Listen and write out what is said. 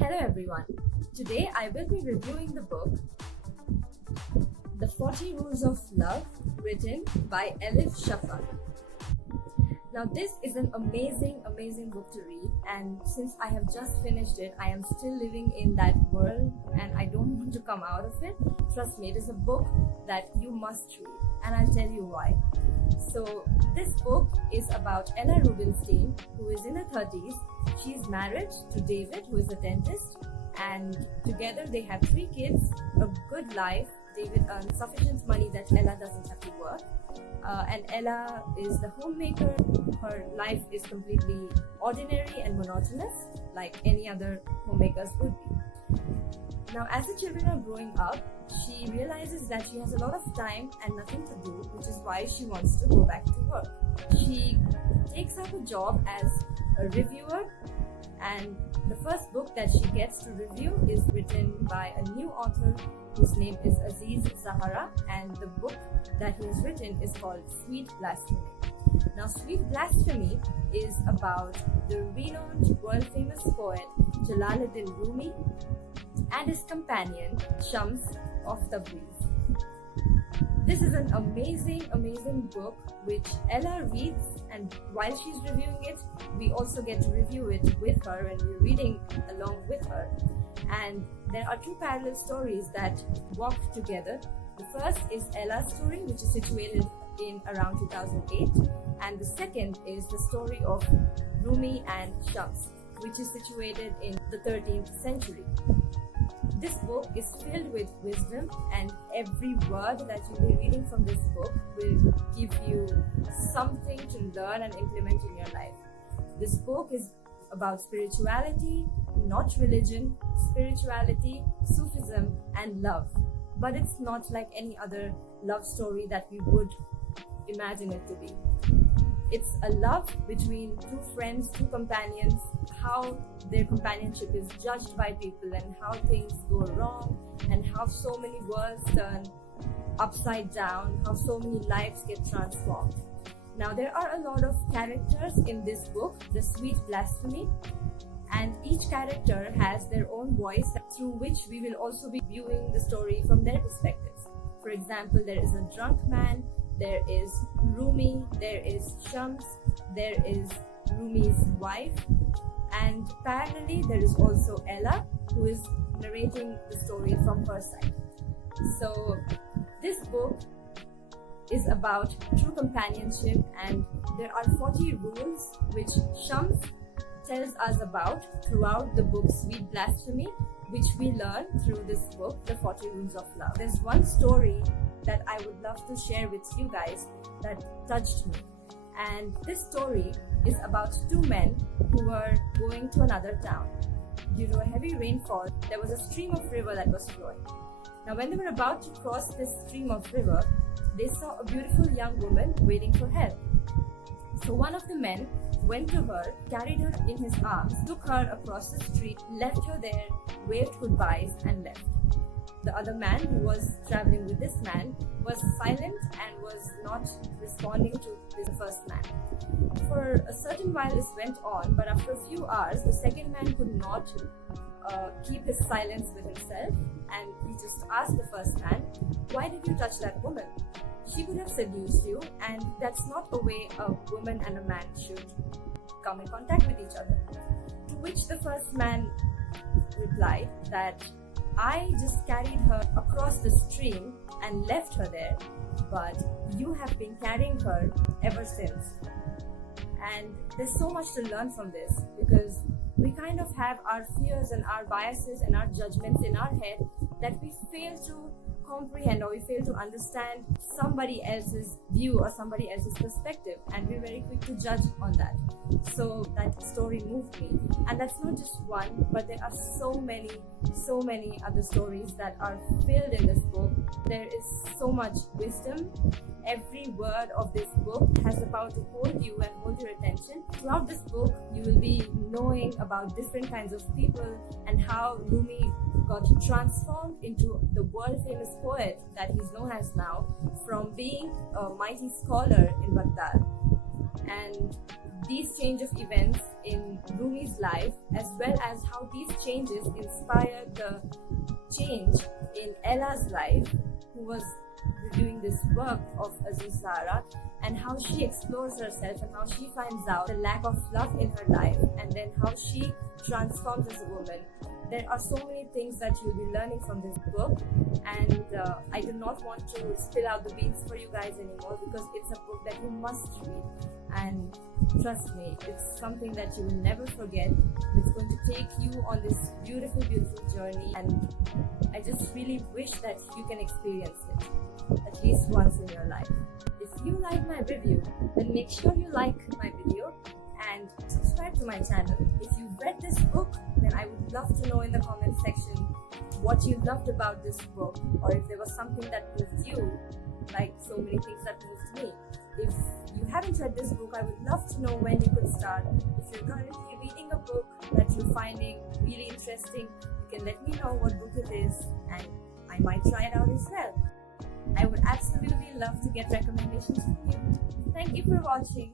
Hello everyone. Today I will be reviewing the book The 40 Rules of Love, written by Elif Shafak. Now this is an amazing book to read, and since I have just finished it, I am still living in that world and I don't want to come out of it. Trust me, it is a book that you must read, and I'll tell you why. So this book is about Ella Rubinstein, who is in her 30s. She is married to David, who is a dentist, and together they have 3 kids, a good life. David earns sufficient money that Ella doesn't have to work, and Ella is the homemaker. Her life is completely ordinary and monotonous, like any other homemakers would be. Now, as the children are growing up, she realizes that she has a lot of time and nothing to do, which is why she wants to go back to work. She takes up a job as a reviewer, and the first book that she gets to review is written by a new author whose name is Zahara, and the book that he has written is called Sweet Blasphemy. Now, Sweet Blasphemy is about the renowned world-famous poet Jalaluddin Rumi and his companion Shams of Tabriz. This is an amazing book which Ella reads, and while she's reviewing it, we also get to review it with her and we're reading along with her. And there are 2 parallel stories that walk together. The first is Ella's story, which is situated in around 2008, and the second is the story of Rumi and Shams, which is situated in the 13th century. This book is filled with wisdom, and every word that you'll be reading from this book will give you something to learn and implement in your life. This book is about spirituality, not religion, spirituality, Sufism, and love. But it's not like any other love story that we would imagine it to be. It's a love between 2 friends, 2 companions, how their companionship is judged by people and how things go wrong and how so many worlds turn upside down, how so many lives get transformed. Now, there are a lot of characters in this book, The Sweet Blasphemy, and each character has their own voice through which we will also be viewing the story from their perspectives. For example, there is a drunk man, there is Rumi, there is Shams, there is Rumi's wife, and parallelly there is also Ella, who is narrating the story from her side. So this book is about true companionship, and there are 40 rules which Shams tells us about throughout the book Sweet Blasphemy, which we learn through this book, The 40 Rules of Love. There's one story that I would love to share with you guys that touched me, and this story is about 2 men who were going to another town. Due to a heavy rainfall, there was a stream of river that was flowing. Now, when they were about to cross this stream of river, they saw a beautiful young woman waiting for help. So one of the men went to her, carried her in his arms, took her across the street, left her there, waved goodbyes and left. The other man who was traveling with this man was silent and was not responding to this first man. For a certain while this went on, but after a few hours, the second man could not keep his silence with himself, and he just asked the first man, "Why did you touch that woman? She could have seduced you, and that's not a way a woman and a man should come in contact with each other." To which the first man replied that, "I just carried her across the stream and left her there, but you have been carrying her ever since." And there's so much to learn from this, because we kind of have our fears and our biases and our judgments in our head that we fail to comprehend, or we fail to understand somebody else's view or somebody else's perspective, and we're very quick to judge on that. So that story moved me, and that's not just one, but there are so many other stories that are filled in this book. There is so much wisdom. Every word of this book has the power to hold you and hold your attention. Throughout this book, you will be knowing about different kinds of people and how Rumi got transformed into the world-famous poet that he's known as now, from being a mighty scholar in Baghdad. And these change of events in Rumi's life, as well as how these changes inspired the change in Ella's life, who was reviewing this work of Zahara, and how she explores herself and how she finds out the lack of love in her life, and then how she transforms as a woman. There are so many things that you'll be learning from this book, and I do not want to spill out the beans for you guys anymore, because it's a book that you must read, and trust me, it's something that you will never forget. It's going to take you on this beautiful, beautiful journey, and I just really wish that you can experience it at least once in your life. If you like my review, then make sure you like my video and subscribe to my channel. If you've read this book, then I would love to know in the comment section what you loved about this book, or if there was something that moved you, like so many things that moved me. If you haven't read this book, I would love to know when you could start. If you're currently reading a book that you're finding really interesting, you can let me know what book it is, and I might try it out as well. I would absolutely love to get recommendations from you. Thank you for watching.